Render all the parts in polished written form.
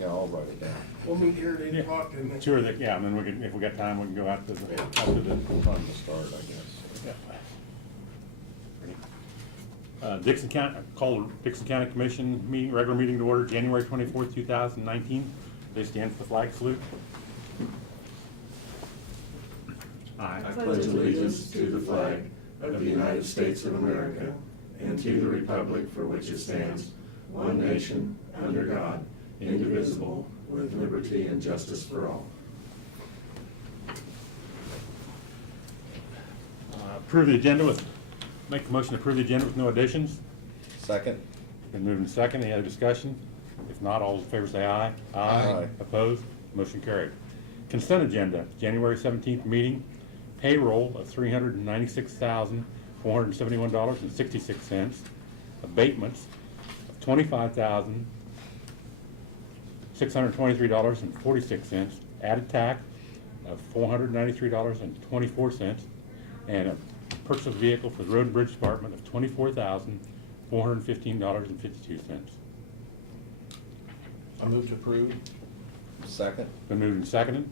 Yeah, I'll write it down. We'll meet here at 8 Yeah. o'clock and Sure, that, yeah, and then we can, if we got time, we can go out to the, out to the, Time to start, I guess. Dixon County, call Dixon County Commission meeting, regular meeting to order, January 24th, 2019. They stand for the flag salute. I pledge allegiance to the flag of the United States of America and to the republic for which it stands, one nation, under God, indivisible, with liberty and justice for all. Approve the agenda with, make the motion to approve the agenda with no additions. Second? Been moved and second. Any other discussion? If not, all those in favor say aye. Aye. Opposed? Motion carried. Consent agenda, January 17th meeting, payroll of $396,471.66, abatements of $25,623.46, added tax of $493.24, and a purchase of vehicle for the Road and Bridge Department of $24,415.52. I move to approve. Second? Been moved and seconded.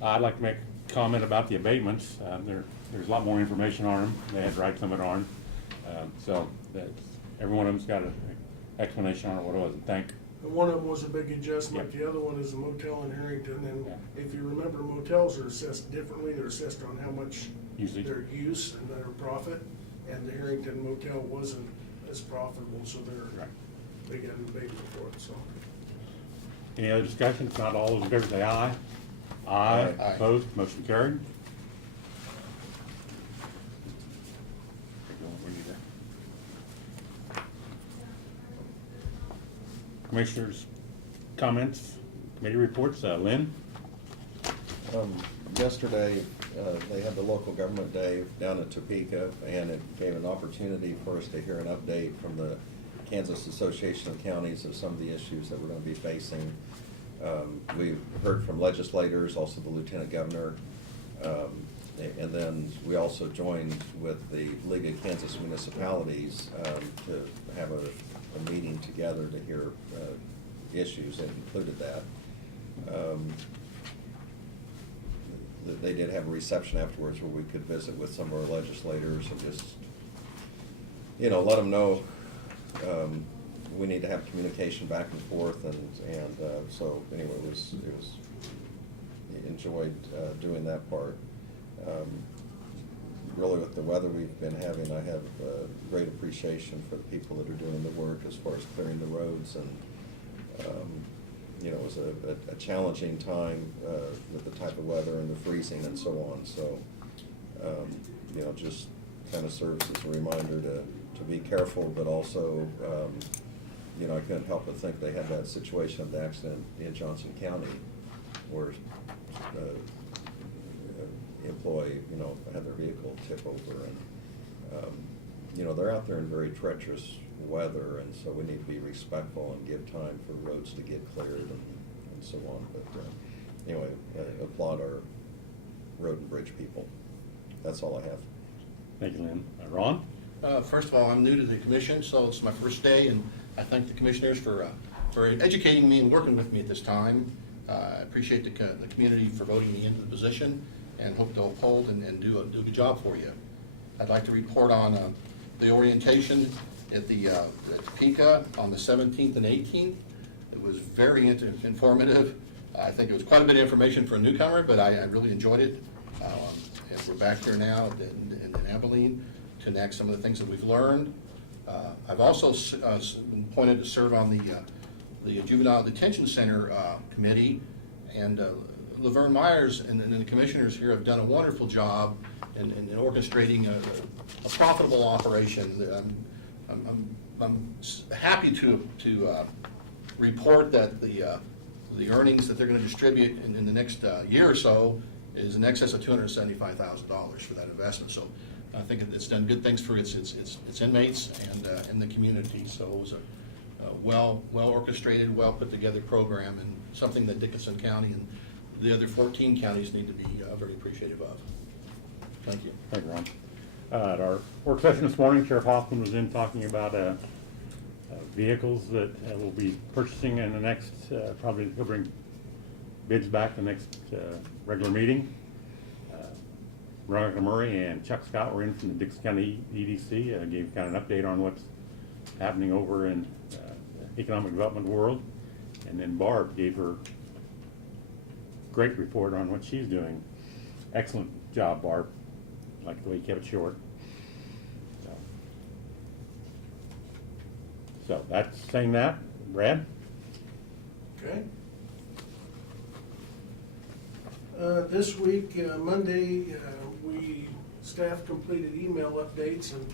I'd like to make a comment about the abatements. There's a lot more information on them. They had to write some of it on. So that's, every one of them's got an explanation on it, what it was. one of them was a big adjustment. Yep. The other one is a motel in Harrington. And Yeah. if you remember, motels are assessed differently. They're assessed on how much Usage. their use and their profit. And the Harrington motel wasn't as profitable, so Right. they got an abatement for it, so. Any other discussion? If not, all those in favor say aye. Aye. Aye. Opposed? Motion carried. Commissioners' comments, committee reports. Lynn? Yesterday, they had the local government day down at Topeka, and it gave an opportunity for us to hear an update from the Kansas Association of Counties of some of the issues that we're going to be facing. We've heard from legislators, also the lieutenant governor, and then we also joined with the League of Kansas Municipalities to have a meeting together to hear issues that included that. They did have a reception afterwards where we could visit with some of our legislators and just, let them know we need to have communication back and forth, and so anyway, it was enjoyed doing that part. Really, with the weather we've been having, I have great appreciation for the people that are doing the work as far as clearing the roads, and it was a challenging time with the type of weather and the freezing and so on. So just kind of serves as a reminder to be careful, but also I couldn't help but think they had that situation of the accident in Johnson County where employee, had their vehicle tip over, and they're out there in very treacherous weather, and so we need to be respectful and give time for roads to get cleared and so on. But anyway, applaud our road and bridge people. That's all I have. Thank you, Lynn. Ron? First of all, I'm new to the commission, so it's my first day, and I thank the commissioners for educating me and working with me at this time. I appreciate the community for voting me into the position, and hope to uphold and do a good job for you. I'd like to report on the orientation at Topeka on the 17th and 18th. It was very informative. I think it was quite a bit of information for a newcomer, but I really enjoyed it. And we're back here now in Abilene to enact some of the things that we've learned. I've also been appointed to serve on the Juvenile Detention Center committee, and Laverne Myers and the commissioners here have done a wonderful job in orchestrating a profitable operation. I'm happy to report that the earnings that they're going to distribute in the next year or so is in excess of $275,000 for that investment. So I think it's done good things for its inmates and the community. So it was a well orchestrated, well put together program, and something that Dickinson County and the other 14 counties need to be very appreciative of. Thank you. Thank you, Ron. At our work session this morning, Sheriff Hoffman was in talking about vehicles that we'll be purchasing in the next, probably he'll bring bids back the next regular meeting. Veronica Murray and Chuck Scott were in from the Dixon County EDC, gave kind of an update on what's happening over in economic development world. And then Barb gave her great report on what she's doing. Excellent job, Barb. Like the way you kept it short. So that's saying that. Brad? Okay. This week, Monday, staff completed email updates, and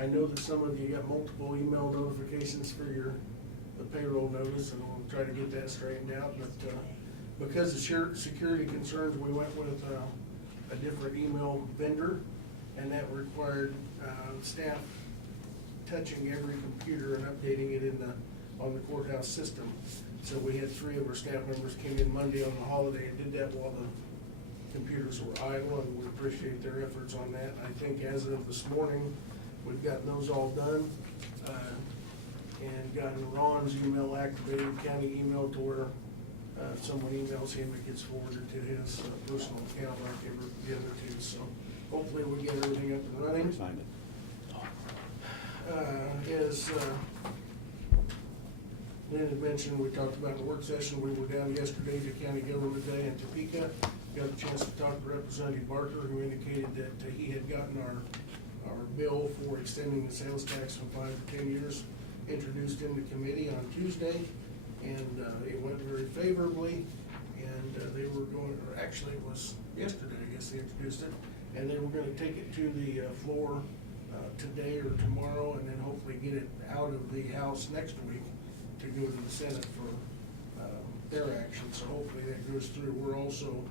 I know that some of you got multiple email notifications for the payroll notice, and we'll try to get that straightened out. But because of security concerns, we went with a different email vendor, and that required staff touching every computer and updating it on the courthouse system. So we had 3 of our staff members came in Monday on the holiday and did that while the computers were idle, and we appreciate their efforts on that. I think as of this morning, we've gotten those all done, and gotten Ron's email activated, county email, to where someone emails him, it gets forwarded to his personal account like the other 2. So hopefully we get everything up and running. Signed it. As Lynn had mentioned, we talked about in the work session, we were down yesterday to County Government Day in Topeka. Got a chance to talk to Representative Barker, who indicated that he had gotten our bill for extending the sales tax from 5 to 10 years introduced into committee on Tuesday, and it went very favorably. And they were going, or actually it was yesterday, I guess they introduced it, and they were going to take it to the floor today or tomorrow, and then hopefully get it out of the House next week to go to the Senate for their action. So hopefully that goes through. We're also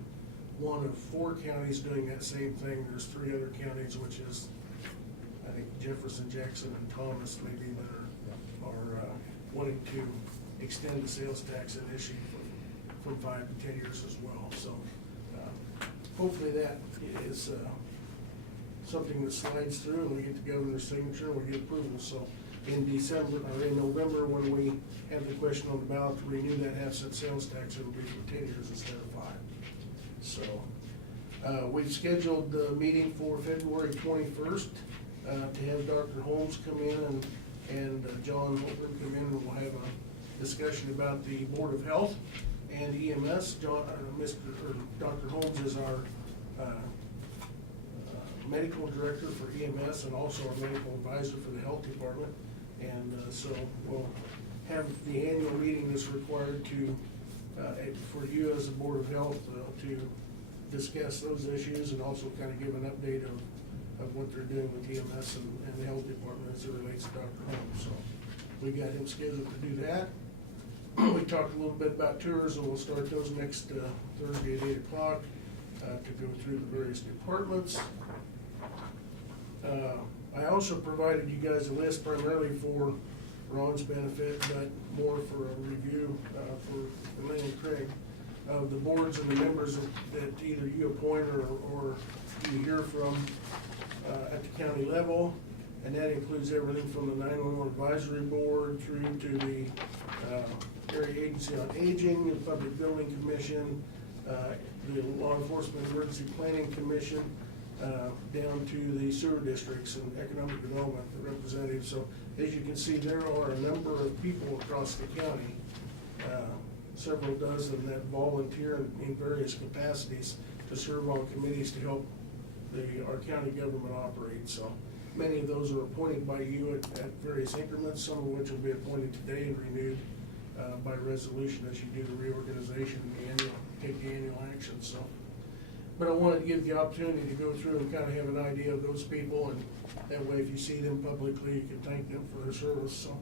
one of 4 counties doing that same thing. There's 3 other counties, which is, I think, Jefferson, Jackson, and Thomas maybe, that are wanting to extend the sales tax initiative from 5 to 10 years as well. So hopefully that is something that slides through, and we get the governor's signature, and we get approval. So in December, or in November, when we have the question on the ballot to renew that half-cent sales tax, it'll be for 10 years instead of 5. So we've scheduled the meeting for February 21st to have Dr. Holmes come in and John Holbrook come in, and we'll have a discussion about the Board of Health and EMS. Dr. Holmes is our medical director for EMS and also our medical advisor for the health department. And so we'll have the annual meeting that's required to, for you as the Board of Health to discuss those issues, and also kind of give an update of what they're doing with EMS and the health department as it relates to Dr. Holmes. So we got him scheduled to do that. We talked a little bit about tours, and we'll start those next Thursday at 8 o'clock to go through the various departments. I also provided you guys a list primarily for Ron's benefit, but more for a review for Lynn and Craig, of the boards and the members that either you appoint or you hear from at the county level. And that includes everything from the 911 Advisory Board through to the Area Agency on Aging, the Public Building Commission, the Law Enforcement Emergency Planning Commission, down to the sewer districts and economic development, the representatives. So as you can see, there are a number of people across the county, several dozen, that volunteer in various capacities to serve on committees to help our county government operate. So many of those are appointed by you at various increments, some of which will be appointed today and renewed by resolution as you do the reorganization and take the annual action. So, but I wanted to give you the opportunity to go through and kind of have an idea of those people, and that way if you see them publicly, you can thank them for their service. So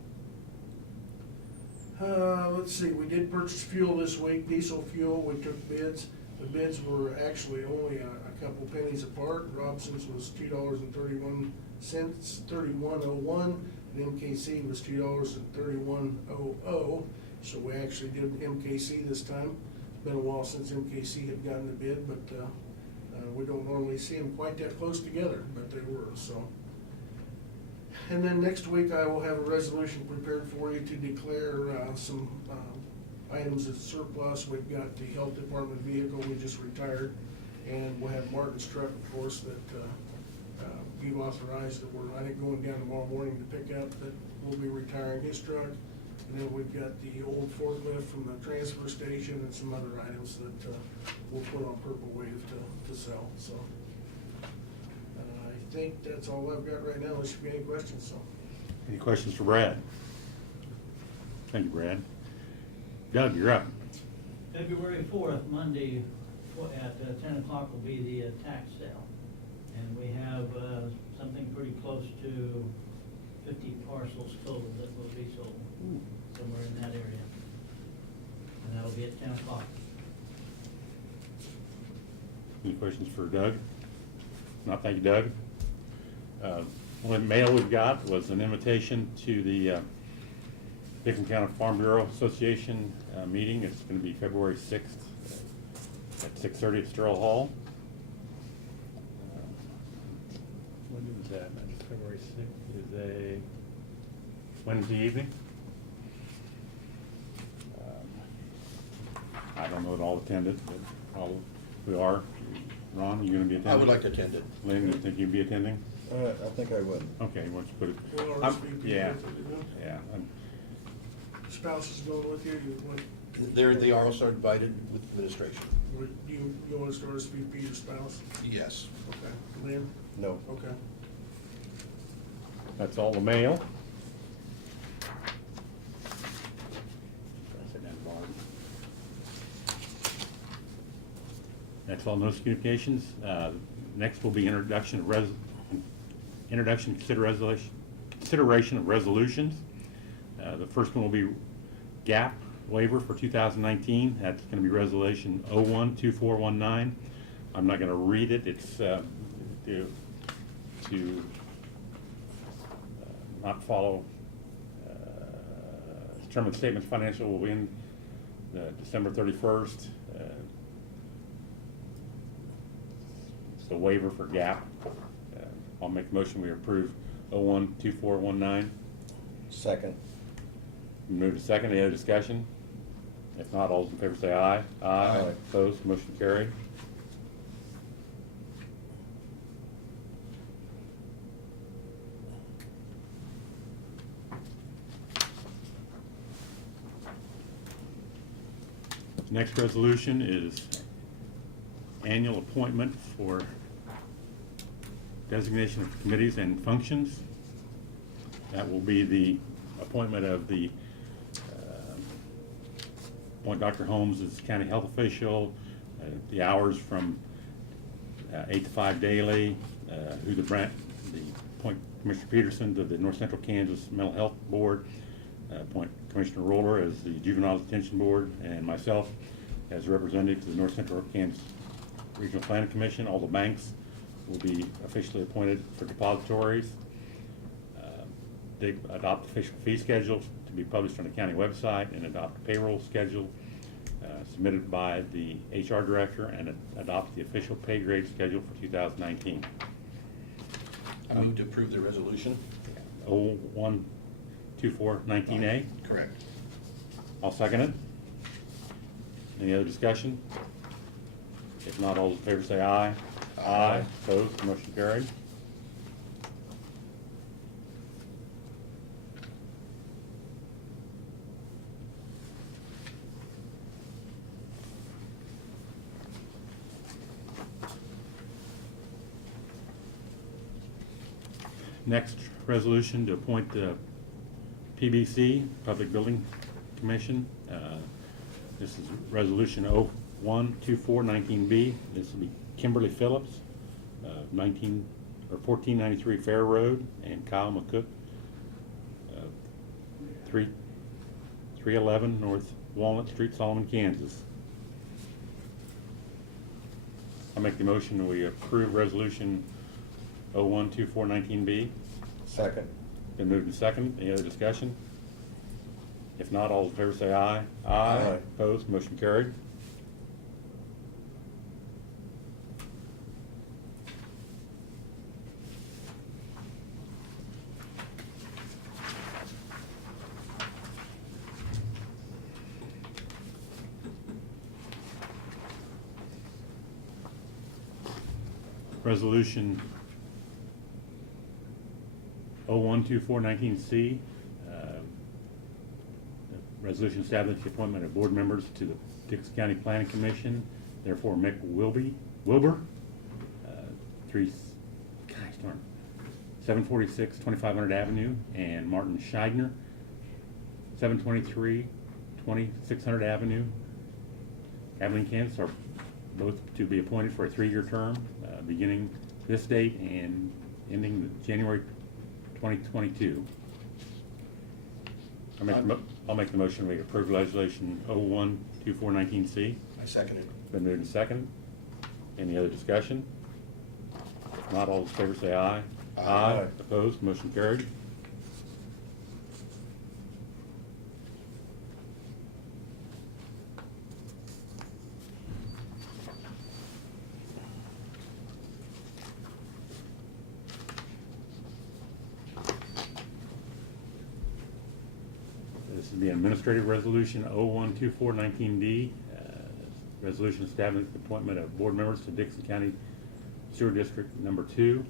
let's see, we did purchase fuel this week, diesel fuel. We took bids. The bids were actually only a couple pennies apart. Robson's was $2.31, 31.01, and MKC was $2.31.00. So we actually did MKC this time. It's been a while since MKC had gotten the bid, but we don't normally see them quite that close together, but they were. So And then next week, I will have a resolution prepared for you to declare some items as surplus. We've got the health department vehicle we just retired, and we'll have Martin's truck, of course, that you've authorized that we're, I think, going down tomorrow morning to pick up, that we'll be retiring his truck. And then we've got the old forklift from the transfer station and some other items that we'll put on Purple Wave to sell, so. I think that's all I've got right now, there should be any questions, so. Any questions for Brad? Thank you, Brad. Doug, you're up. February 4th, Monday, at 10 o'clock will be the tax sale. And we have something pretty close to 50 parcels total that will be sold, somewhere in that area. And that'll be at 10 o'clock. Any questions for Doug? Not, thank you, Doug. One mail we've got was an invitation to the Dickinson County Farm Bureau Association meeting. It's going to be February 6th at 6:30 at Sterling Hall. When is that? That's February 6th is a Wednesday evening. I don't know that all attended, but all we are. Ron, you going to be attending? I would like to attend it. Lynn, you think you'd be attending? I think I would. Okay, why don't you put it? We'll I'm- RSVP Yeah, with it, you know? yeah. Spouse is going with you, you want, They are also invited with administration. you want us to RSVP your spouse? Yes. Okay. Lynn? No. Okay. That's all the mail. That's all notice communications. Next will be introduction, consideration of resolutions. The first one will be GAP waiver for 2019. That's going to be resolution 012419. I'm not going to read it. It's to not follow, determine statements financial will end December 31st. It's the waiver for GAP. I'll make a motion we approve 012419. Second. Move to second. Any other discussion? If not, all those in favor say aye. Aye. Opposed, motion carried. Next resolution is annual appointment for designation of committees and functions. That will be the appointment of the, appoint Dr. Holmes as county health official, the hours from 8 to 5 daily, appoint Commissioner Peterson to the North Central Kansas Mental Health Board, appoint Commissioner Roller as the Juvenile Detention Board, and myself as representative to the North Central Kansas Regional Planning Commission. All the banks will be officially appointed for depositories. They adopt official fee schedules to be published on the county website, and adopt a payroll schedule submitted by the HR director, and adopt the official pay grade schedule for 2019. I move to approve the resolution. 012419A. Correct. I'll second it. Any other discussion? If not, all those in favor say aye. Aye. Opposed, motion carried. Next resolution to appoint the PBC, Public Building Commission. This is resolution 012419B. This will be Kimberly Phillips, 1493 Fair Road, and Kyle McCook, 311 North Walnut Street, Solomon, Kansas. I'll make the motion that we approve resolution 012419B. Second. Been moved and second. Any other discussion? If not, all in favor say aye. Aye. Opposed, motion carried. Resolution 012419C. Resolution establishing the appointment of board members to the Dix County Planning Commission. Therefore, Mick Wilbur, 746 2500 Avenue, and Martin Scheidner, 723 2600 Avenue, Abilene, Kansas, are both to be appointed for a 3-year term, beginning this date and ending January 2022. I'll make the motion we approve resolution 012419C. I second it. Been moved and seconded. Any other discussion? If not, all in favor say aye. Aye. Opposed, motion carried. This is the administrative resolution 012419D. Resolution establishing the appointment of board members to Dixon County Sewer District Number 2.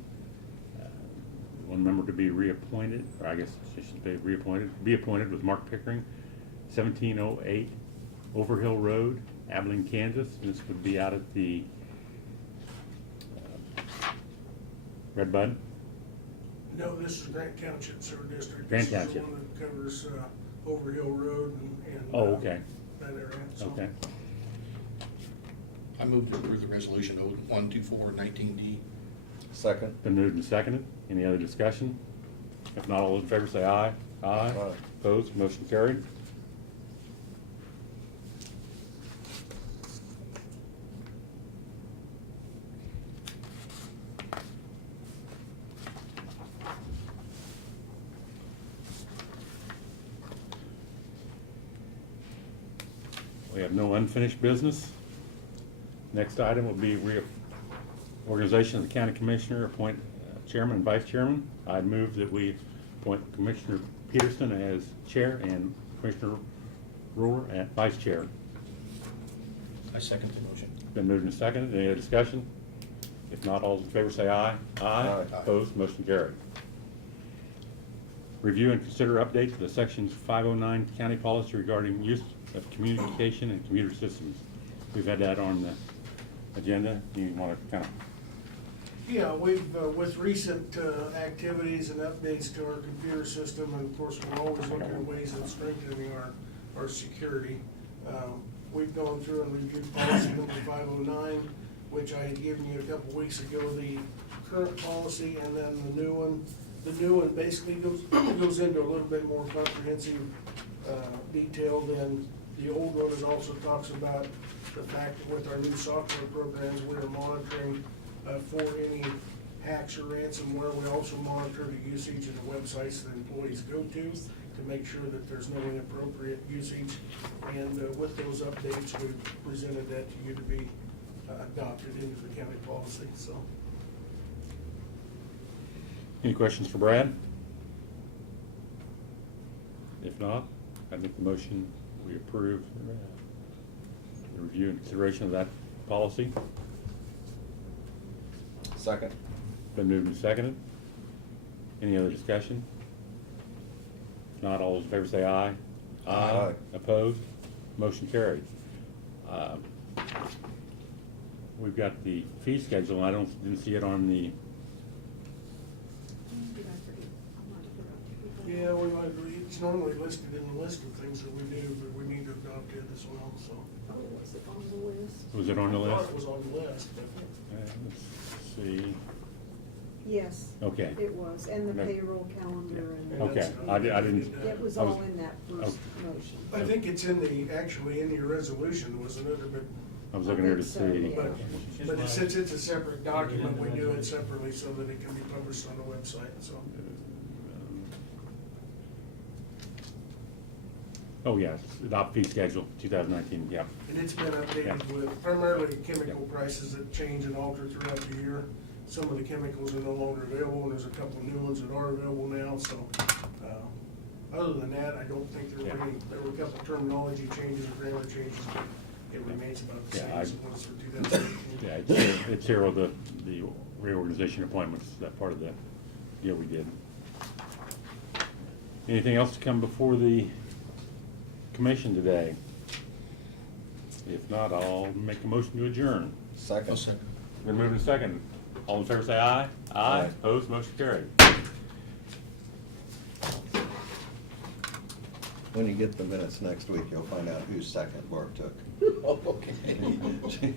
One member to be reappointed, or I guess she should be appointed was Mark Pickering, 1708 Overhill Road, Abilene, Kansas. This would be out at the Red Bud. No, this is Grant Township Sewer District. Grant This is the Township. one that covers Overhill Road and. Oh, okay. That area. So Okay. I move to approve the resolution 012419D. Second. Been moved and seconded. Any other discussion? If not, all those in favor say aye. Aye. Aye. Opposed, motion carried. We have no unfinished business. Next item will be reorganization of the county commissioner, appoint chairman and vice chairman. I'd move that we appoint Commissioner Peterson as chair and Commissioner Ruler as vice chair. I second the motion. Been moved and seconded. Any other discussion? If not, all in favor say aye. Aye. Opposed, motion carried. Review and consider update to the sections 509 county policy regarding use of communication and computer systems. We've had that on the agenda. Do you want to kind of? Yeah, we've, with recent activities and updates to our computer system, and of course, we're always looking at ways of strengthening our security. We've gone through and reviewed policy number 509, which I had given you a couple weeks ago, the current policy, and then the new one. The new one basically goes into a little bit more comprehensive detail than the old one. It also talks about the fact that with our new software programs, we are monitoring for any hacks or ransomware. We also monitor the usage of the websites that employees go to make sure that there's no inappropriate usage. And with those updates, we presented that to you to be adopted into the county policy. So. Any questions for Brad? If not, I make the motion we approve the review and consideration of that policy. Second. Been moved and seconded. Any other discussion? If not, all those in favor say aye. Aye. Opposed? Motion carried. We've got the fee schedule. I didn't see it on the, Did I forget? I might have forgot. Yeah, we might, it's normally listed in the list of things that we do, but we need to adopt it as well, so. Oh, was it on the list? was it on the I thought list? it was on the list, but. Let's see. Yes. Okay. It was, and the Okay. payroll calendar and. Okay, I didn't. It was I was- all in that first motion. I think it's in the, actually in your resolution, wasn't it? But, I was looking here to I think so, see. yeah. but since it's a separate document, we do it separately so that it can be published on the website, so. Oh, yes, adopt fee schedule, 2019, yeah. And it's been updated with primarily chemical prices that change and alter throughout the year. Some of the chemicals are no longer available, and there's a couple of new ones that are available now, so. Other than that, I don't think there were a couple of terminology changes or grammar changes, but it remains it's about the Yeah, same I- as it was for 2018. Yeah, it's here with the reorganization appointments, that part of the deal we did. Anything else to come before the commission today? If not, I'll make a motion to adjourn. Second. I'll second. Been moved and second. All in favor say aye. Aye. Opposed, motion carried. When you get the minutes next week, you'll find out whose second Barb took. Oh, okay. Yeah.